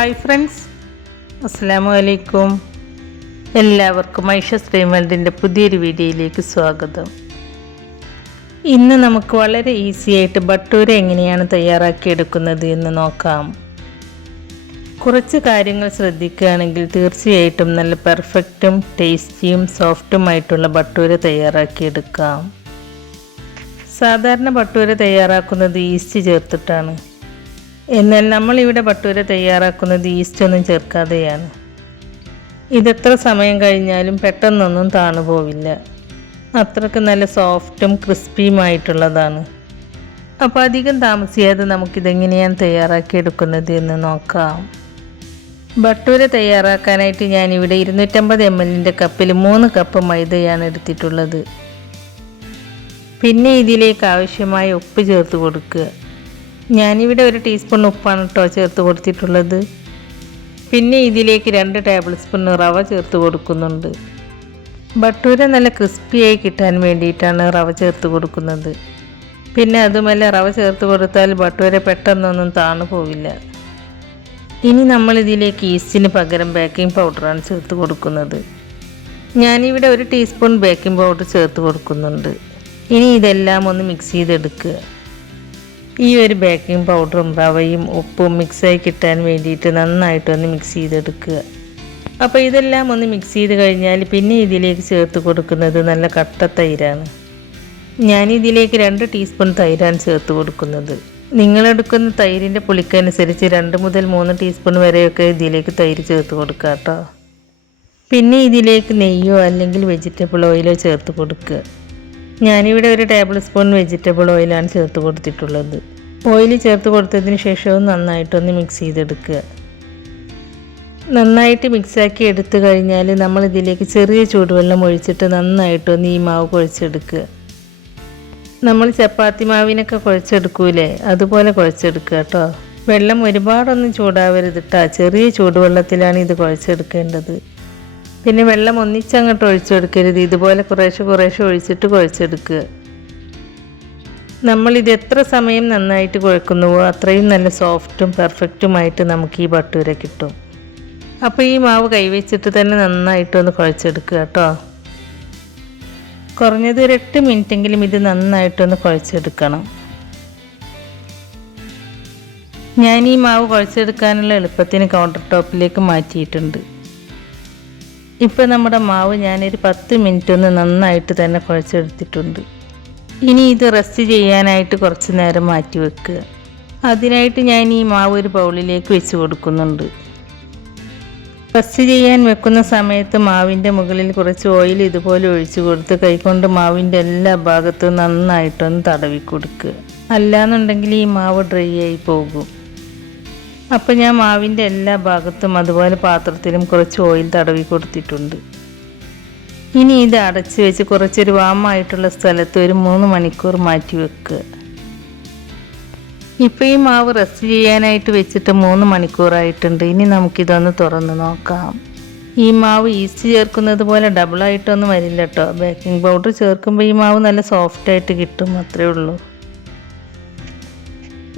Hi friends, അസ്സലാമു അലൈക്കും. എല്ലാവർക്കും ഐഷ വേൾഡിൻ്റെ പുതിയൊരു വീഡിയോയിലേക്ക് സ്വാഗതം. ഇന്ന് നമുക്ക് വളരെ ഈസി ആയിട്ട് ബട്ടൂര എങ്ങനെയാണ് തയ്യാറാക്കിയെടുക്കുന്നത് എന്ന് നോക്കാം. കുറച്ച് കാര്യങ്ങൾ ശ്രദ്ധിക്കുകയാണെങ്കിൽ തീർച്ചയായിട്ടും നല്ല പെർഫെക്റ്റും ടേസ്റ്റിയും സോഫ്റ്റുമായിട്ടുള്ള ബട്ടൂര തയ്യാറാക്കിയെടുക്കാം. സാധാരണ ബട്ടൂര തയ്യാറാക്കുന്നത് ഈസ്റ്റ് ചേർത്തിട്ടാണ്. എന്നാൽ നമ്മളിവിടെ ബട്ടൂര തയ്യാറാക്കുന്നത് ഈസ്റ്റ് ഒന്നും ചേർക്കാതെയാണ്. ഇതെത്ര സമയം കഴിഞ്ഞാലും പെട്ടെന്നൊന്നും താണു പോവില്ല. അത്രയ്ക്ക് നല്ല സോഫ്റ്റും ക്രിസ്പിയുമായിട്ടുള്ളതാണ്. അപ്പോൾ അധികം താമസിയാതെ നമുക്കിതെങ്ങനെയാണ് തയ്യാറാക്കിയെടുക്കുന്നത് എന്ന് നോക്കാം. ബട്ടൂര തയ്യാറാക്കാനായിട്ട് ഞാനിവിടെ 250 ml കപ്പിൽ 3 കപ്പ് മൈദയാണ് എടുത്തിട്ടുള്ളത്. പിന്നെ ഇതിലേക്ക് ആവശ്യമായ ഉപ്പ് ചേർത്ത് കൊടുക്കുക. ഞാനിവിടെ 1 ടീസ്പൂൺ ഉപ്പാണ് ചേർത്ത് കൊടുത്തിട്ടുള്ളത്. പിന്നെ ഇതിലേക്ക് 2 ടേബിൾ സ്പൂൺ റവ ചേർത്ത് കൊടുക്കുന്നുണ്ട്. ബട്ടൂര നല്ല ക്രിസ്പിയായി കിട്ടാൻ വേണ്ടിയിട്ടാണ് റവ ചേർത്ത് കൊടുക്കുന്നത്. പിന്നെ അതുമല്ല, റവ ചേർത്ത് കൊടുത്താൽ ബട്ടൂര പെട്ടെന്നൊന്നും താണു പോവില്ല. ഇനി നമ്മളിതിലേക്ക് ഈസ്റ്റിന് പകരം ബേക്കിംഗ് പൗഡറാണ് ചേർത്ത് കൊടുക്കുന്നത്. ഞാനിവിടെ 1 ടീസ്പൂൺ ബേക്കിംഗ് പൗഡർ ചേർത്ത് കൊടുക്കുന്നുണ്ട്. ഇനി ഇതെല്ലാം ഒന്ന് മിക്സ് ചെയ്തെടുക്കുക. ഈ ഒരു ബേക്കിംഗ് പൗഡറും റവയും ഉപ്പും മിക്സായി കിട്ടാൻ വേണ്ടിയിട്ട് നന്നായിട്ടൊന്ന് മിക്സ് ചെയ്തെടുക്കുക. അപ്പോൾ ഇതെല്ലാം ഒന്ന് മിക്സ് ചെയ്ത് കഴിഞ്ഞാൽ പിന്നെ ഇതിലേക്ക് ചേർത്ത് കൊടുക്കുന്നത് നല്ല കട്ട തൈരാണ്. ഞാനിതിലേക്ക് 2 ടീസ്പൂൺ തൈരാണ് ചേർത്ത് കൊടുക്കുന്നത്. നിങ്ങളെടുക്കുന്ന തൈരിൻ്റെ പുളിക്കനുസരിച്ച് 2 മുതൽ 3 ടീസ്പൂൺ വരെയൊക്കെ ഇതിലേക്ക് തൈര് ചേർത്ത് കൊടുക്കുക കേട്ടോ. പിന്നെ ഇതിലേക്ക് നെയ്യോ അല്ലെങ്കിൽ വെജിറ്റബിൾ ഓയിലോ ചേർത്ത് കൊടുക്കുക. ഞാനിവിടെ 1 ടേബിൾ സ്പൂൺ വെജിറ്റബിൾ ഓയിലാണ് ചേർത്ത് കൊടുത്തിട്ടുള്ളത്. ഓയിൽ ചേർത്ത് കൊടുത്തതിന് ശേഷവും നന്നായിട്ടൊന്ന് മിക്സ് ചെയ്തെടുക്കുക. നന്നായിട്ട് മിക്സാക്കി എടുത്തു കഴിഞ്ഞാൽ നമ്മളിതിലേക്ക് ചെറിയ ചൂടുവെള്ളം ഒഴിച്ചിട്ട് നന്നായിട്ടൊന്ന് ഈ മാവ് കുഴച്ചെടുക്കുക. നമ്മൾ ചപ്പാത്തി മാവിനൊക്കെ കുഴച്ചെടുക്കൂലേ, അതുപോലെ കുഴച്ചെടുക്കുക കേട്ടോ. വെള്ളം ഒരുപാടൊന്നും ചൂടാവരുത് കേട്ടോ. ചെറിയ ചൂടുവെള്ളത്തിലാണ് ഇത് കുഴച്ചെടുക്കേണ്ടത്. പിന്നെ വെള്ളം ഒന്നിച്ചങ്ങോട്ട് ഒഴിച്ചെടുക്കരുത്. ഇതുപോലെ കുറേശ്ശെ ഒഴിച്ചിട്ട് കുഴച്ചെടുക്കുക. നമ്മളിത് എത്ര സമയം നന്നായിട്ട് കുഴക്കുന്നുവോ അത്രയും നല്ല സോഫ്റ്റും പെർഫെക്റ്റുമായിട്ട് നമുക്ക് ഈ ബട്ടൂര കിട്ടും. അപ്പോൾ ഈ മാവ് കൈവച്ചിട്ട് തന്നെ നന്നായിട്ടൊന്ന് കുഴച്ചെടുക്കുക കേട്ടോ. കുറഞ്ഞത് 8 മിനിറ്റെങ്കിലും ഇത് നന്നായിട്ടൊന്ന് കുഴച്ചെടുക്കണം. ഞാൻ ഈ മാവ് കുഴച്ചെടുക്കാനുള്ള എളുപ്പത്തിന് കൗണ്ടർ ടോപ്പിലേക്ക് മാറ്റിയിട്ടുണ്ട്. ഇപ്പോൾ നമ്മുടെ മാവ് ഞാനൊരു 10 മിനിറ്റ് ഒന്ന് നന്നായിട്ട് തന്നെ കുഴച്ചെടുത്തിട്ടുണ്ട്. ഇനി ഇത് റെസ്റ്റ് ചെയ്യാനായിട്ട് കുറച്ച് നേരം മാറ്റി വെക്കുക. അതിനായിട്ട് ഞാൻ ഈ മാവ് ഒരു ബൗളിലേക്ക് വെച്ച് കൊടുക്കുന്നുണ്ട്. റെസ്റ്റ് ചെയ്യാൻ വെക്കുന്ന സമയത്ത് മാവിൻ്റെ മുകളിൽ കുറച്ച് ഓയിൽ ഇതുപോലെ ഒഴിച്ചു കൊടുത്ത് കൈകൊണ്ട് മാവിൻ്റെ എല്ലാ ഭാഗത്തും നന്നായിട്ടൊന്ന് തടവി കൊടുക്കുക. അല്ലാന്നുണ്ടെങ്കിൽ ഈ മാവ് ഡ്രൈ ആയി പോകും. അപ്പോൾ ഞാൻ മാവിൻ്റെ എല്ലാ ഭാഗത്തും അതുപോലെ പാത്രത്തിലും കുറച്ച് ഓയിൽ തടവി കൊടുത്തിട്ടുണ്ട്. ഇനി ഇത് അടച്ച് വെച്ച് കുറച്ചൊരു വാമായിട്ടുള്ള സ്ഥലത്ത് ഒരു 3 മണിക്കൂർ മാറ്റി വെക്കുക. ഇപ്പോൾ ഈ മാവ് റെസ്റ്റ് ചെയ്യാനായിട്ട് വെച്ചിട്ട് 3 മണിക്കൂറായിട്ടുണ്ട്. ഇനി നമുക്കിതൊന്ന് തുറന്ന് നോക്കാം. ഈ മാവ് ഈസ്റ്റ് ചേർക്കുന്നത് പോലെ ഡബിളായിട്ടൊന്നും വരില്ല കേട്ടോ. ബേക്കിംഗ് പൗഡർ ചേർക്കുമ്പോൾ ഈ മാവ് നല്ല സോഫ്റ്റായിട്ട് കിട്ടും, അത്രേ ഉള്ളൂ.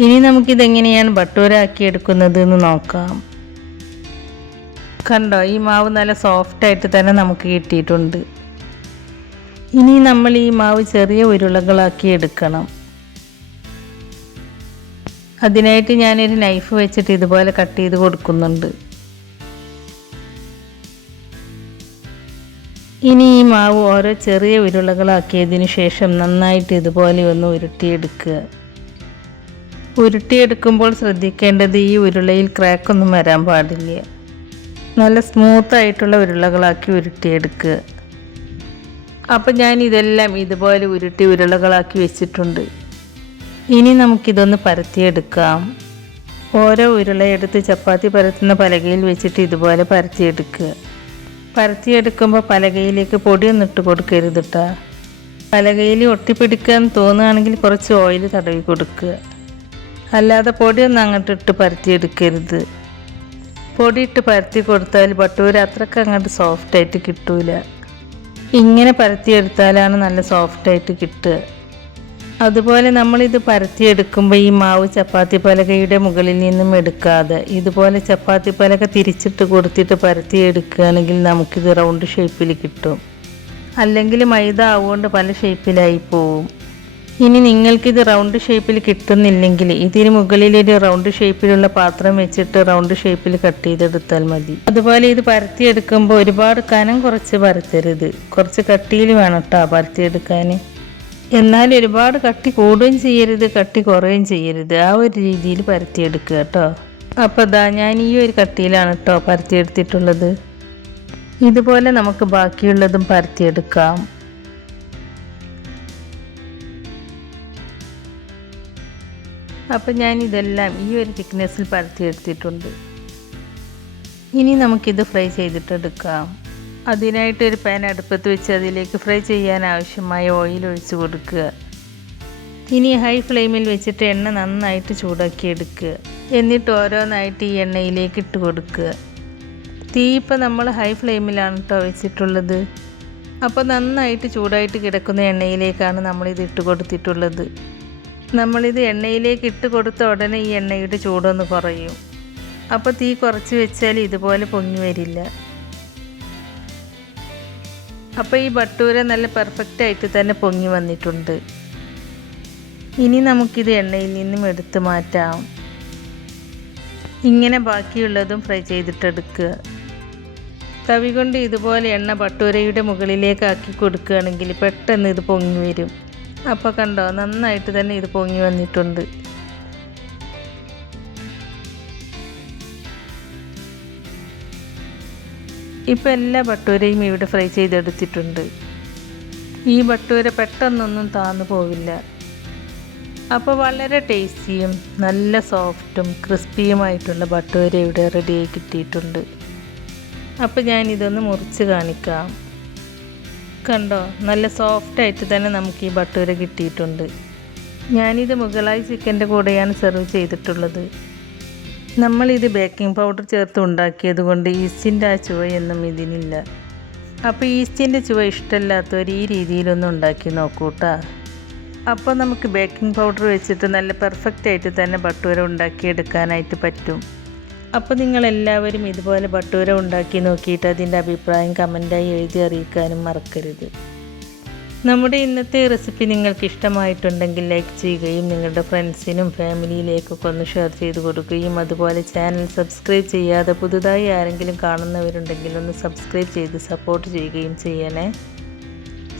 ഇനി നമുക്കിതെങ്ങനെയാണ് ബട്ടൂര ആക്കിയെടുക്കുന്നത് എന്ന് നോക്കാം. കണ്ടോ, ഈ മാവ് നല്ല സോഫ്റ്റായിട്ട് തന്നെ നമുക്ക് കിട്ടിയിട്ടുണ്ട്. ഇനി നമ്മൾ ഈ മാവ് ചെറിയ ഉരുളകളാക്കി എടുക്കണം. അതിനായിട്ട് ഞാനൊരു നൈഫ് വെച്ചിട്ട് ഇതുപോലെ കട്ട് ചെയ്ത് കൊടുക്കുന്നുണ്ട്. ഇനി ഈ മാവ് ഓരോ ചെറിയ ഉരുളകളാക്കിയതിന് ശേഷം നന്നായിട്ട് ഇതുപോലെ ഒന്ന് ഉരുട്ടിയെടുക്കുക. ഉരുട്ടിയെടുക്കുമ്പോൾ ശ്രദ്ധിക്കേണ്ടത് ഈ ഉരുളയിൽ ക്രാക്കൊന്നും വരാൻ പാടില്ല. നല്ല സ്മൂത്തായിട്ടുള്ള ഉരുളകളാക്കി ഉരുട്ടിയെടുക്കുക. അപ്പം ഞാൻ ഇതെല്ലാം ഇതുപോലെ ഉരുട്ടി ഉരുളകളാക്കി വെച്ചിട്ടുണ്ട്. ഇനി നമുക്കിതൊന്ന് പരത്തിയെടുക്കാം. ഓരോ ഉരുളയെടുത്ത് ചപ്പാത്തി പരത്തുന്ന പലകയിൽ വെച്ചിട്ട് ഇതുപോലെ പരത്തിയെടുക്കുക. പരത്തിയെടുക്കുമ്പോൾ പലകയിലേക്ക് പൊടിയൊന്നും ഇട്ട് കൊടുക്കരുത് കേട്ടോ. പലകയിൽ ഒട്ടിപ്പിടിക്കാൻ തോന്നുകയാണെങ്കിൽ കുറച്ച് ഓയിൽ തടവി കൊടുക്കുക. അല്ലാതെ പൊടിയൊന്നും അങ്ങോട്ട് ഇട്ട് പരത്തിയെടുക്കരുത്. പൊടിയിട്ട് പരത്തി കൊടുത്താൽ ബട്ടൂര അത്രയ്ക്ക് അങ്ങോട്ട് സോഫ്റ്റായിട്ട് കിട്ടൂല. ഇങ്ങനെ പരത്തിയെടുത്താലാണ് നല്ല സോഫ്റ്റായിട്ട് കിട്ടുക. അതുപോലെ നമ്മളിത് പരത്തിയെടുക്കുമ്പോൾ ഈ മാവ് ചപ്പാത്തി പലകയുടെ മുകളിൽ നിന്നും എടുക്കാതെ ഇതുപോലെ ചപ്പാത്തി പലക തിരിച്ചിട്ട് കൊടുത്തിട്ട് പരത്തിയെടുക്കുകയാണെങ്കിൽ നമുക്കിത് റൗണ്ട് ഷേപ്പിൽ കിട്ടും. അല്ലെങ്കിൽ മൈദ ആവുകൊണ്ട് പല ഷേപ്പിലായി പോവും. ഇനി നിങ്ങൾക്കിത് റൗണ്ട് ഷേപ്പിൽ കിട്ടുന്നില്ലെങ്കിൽ ഇതിന് മുകളിൽ ഒരു റൗണ്ട് ഷേപ്പിലുള്ള പാത്രം വെച്ചിട്ട് റൗണ്ട് ഷേപ്പിൽ കട്ട് ചെയ്തെടുത്താൽ മതി. അതുപോലെ ഇത് പരത്തിയെടുക്കുമ്പോൾ ഒരുപാട് കനം കുറച്ച് പരത്തരുത്, കുറച്ച് കട്ടിയിൽ വേണം കേട്ടോ പരത്തിയെടുക്കാൻ. എന്നാൽ ഒരുപാട് കട്ടി കൂടുകയും ചെയ്യരുത്, കട്ടി കുറയുകയും ചെയ്യരുത്, ആ ഒരു രീതിയിൽ പരത്തിയെടുക്കുക കേട്ടോ. അപ്പോൾ ഇതാ ഞാൻ ഈ ഒരു കട്ടിയിലാണ് കേട്ടോ പരത്തിയെടുത്തിട്ടുള്ളത്. ഇതുപോലെ നമുക്ക് ബാക്കിയുള്ളതും പരത്തിയെടുക്കാം. അപ്പോൾ ഞാൻ ഇതെല്ലാം ഈ ഒരു തിക്നെസ്സിൽ പരത്തിയെടുത്തിട്ടുണ്ട്. ഇനി നമുക്കിത് ഫ്രൈ ചെയ്തിട്ടെടുക്കാം. അതിനായിട്ട് ഒരു പാൻ അടുപ്പത്ത് വെച്ച് അതിലേക്ക് ഫ്രൈ ചെയ്യാൻ ആവശ്യമായ ഓയിൽ ഒഴിച്ച് കൊടുക്കുക. ഇനി ഹൈ ഫ്ലെയിമിൽ വെച്ചിട്ട് എണ്ണ നന്നായിട്ട് ചൂടാക്കി എടുക്കുക. എന്നിട്ട് ഓരോന്നായിട്ട് ഈ എണ്ണയിലേക്ക് ഇട്ട് കൊടുക്കുക. തീ ഇപ്പോൾ നമ്മൾ ഹൈ ഫ്ലെയിമിലാണ് കേട്ടോ വെച്ചിട്ടുള്ളത്. അപ്പോൾ നന്നായിട്ട് ചൂടായിട്ട് കിടക്കുന്ന എണ്ണയിലേക്കാണ് നമ്മളിത് ഇട്ട് കൊടുത്തിട്ടുള്ളത്. നമ്മളിത് എണ്ണയിലേക്ക് ഇട്ട് കൊടുത്ത ഉടനെ ഈ എണ്ണയുടെ ചൂടൊന്ന് കുറയും. അപ്പോൾ തീ കുറച്ച് വെച്ചാൽ ഇതുപോലെ പൊങ്ങി വരില്ല. അപ്പോൾ ഈ ഭട്ടൂര നല്ല പെർഫെക്റ്റ് ആയിട്ട് തന്നെ പൊങ്ങി വന്നിട്ടുണ്ട്. ഇനി നമുക്കിത് എണ്ണയിൽ നിന്നും എടുത്ത് മാറ്റാം. ഇങ്ങനെ ബാക്കിയുള്ളതും ഫ്രൈ ചെയ്തിട്ടെടുക്കുക. തവി കൊണ്ട് ഇതുപോലെ എണ്ണ ഭട്ടൂരയുടെ മുകളിലേക്ക് ആക്കി കൊടുക്കുകയാണെങ്കിൽ പെട്ടെന്ന് ഇത് പൊങ്ങി വരും. അപ്പോൾ കണ്ടോ, നന്നായിട്ട് തന്നെ ഇത് പൊങ്ങി വന്നിട്ടുണ്ട്. ഇപ്പോൾ എല്ലാ ഭട്ടൂരയും ഇവിടെ ഫ്രൈ ചെയ്തെടുത്തിട്ടുണ്ട്. ഈ ഭട്ടൂര പെട്ടെന്നൊന്നും താന്നു പോവില്ല. അപ്പോൾ വളരെ ടേസ്റ്റിയും നല്ല സോഫ്റ്റും ക്രിസ്പിയുമായിട്ടുള്ള ഭട്ടൂര ഇവിടെ റെഡിയായി കിട്ടിയിട്ടുണ്ട്. അപ്പോൾ ഞാനിതൊന്ന് മുറിച്ച് കാണിക്കാം. കണ്ടോ, നല്ല സോഫ്റ്റായിട്ട് തന്നെ നമുക്ക് ഈ ഭട്ടൂര കിട്ടിയിട്ടുണ്ട്. ഞാനിത് മുഗളായി ചിക്കൻ്റെ കൂടെയാണ് സെർവ് ചെയ്തിട്ടുള്ളത്. നമ്മളിത് ബേക്കിംഗ് പൗഡർ ചേർത്ത് ഉണ്ടാക്കിയത് കൊണ്ട് ഈസ്റ്റിൻ്റെ ആ ചുവയൊന്നും ഇതിനില്ല. അപ്പോൾ ഈസ്റ്റിൻ്റെ ചുവ ഇഷ്ടമില്ലാത്തവർ ഈ രീതിയിലൊന്നും ഉണ്ടാക്കി നോക്കൂട്ടാ. അപ്പോൾ നമുക്ക് ബേക്കിംഗ് പൗഡർ വെച്ചിട്ട് നല്ല പെർഫെക്റ്റ് ആയിട്ട് തന്നെ ഭട്ടൂര ഉണ്ടാക്കിയെടുക്കാനായിട്ട് പറ്റും. അപ്പോൾ നിങ്ങളെല്ലാവരും ഇതുപോലെ ഭട്ടൂര ഉണ്ടാക്കി നോക്കിയിട്ട് അതിൻ്റെ അഭിപ്രായം കമൻറ്റായി എഴുതി അറിയിക്കാനും മറക്കരുത്. നമ്മുടെ ഇന്നത്തെ റെസിപ്പി നിങ്ങൾക്ക് ഇഷ്ടമായിട്ടുണ്ടെങ്കിൽ ലൈക്ക് ചെയ്യുകയും നിങ്ങളുടെ ഫ്രണ്ട്സിനും ഫാമിലിയിലേക്കൊക്കെ ഒന്ന് ഷെയർ ചെയ്ത് കൊടുക്കുകയും അതുപോലെ ചാനൽ സബ്സ്ക്രൈബ് ചെയ്യാതെ പുതുതായി ആരെങ്കിലും കാണുന്നവരുണ്ടെങ്കിൽ ഒന്ന് സബ്സ്ക്രൈബ് ചെയ്ത് സപ്പോർട്ട് ചെയ്യുകയും ചെയ്യണേ.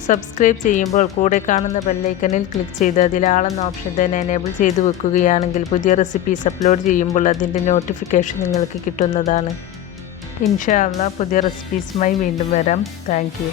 സബ്സ്ക്രൈബ് ചെയ്യുമ്പോൾ കൂടെ കാണുന്ന ബെല്ലൈക്കണിൽ ക്ലിക്ക് ചെയ്ത് അതിൽ ആളെന്ന ഓപ്ഷൻ തന്നെ എനേബിൾ ചെയ്ത് വെക്കുകയാണെങ്കിൽ പുതിയ റെസിപ്പീസ് അപ്ലോഡ് ചെയ്യുമ്പോൾ അതിൻ്റെ നോട്ടിഫിക്കേഷൻ നിങ്ങൾക്ക് കിട്ടുന്നതാണ്. ഇൻഷാ അല്ലാഹ് പുതിയ റെസിപ്പീസുമായി വീണ്ടും വരാം. Thank you.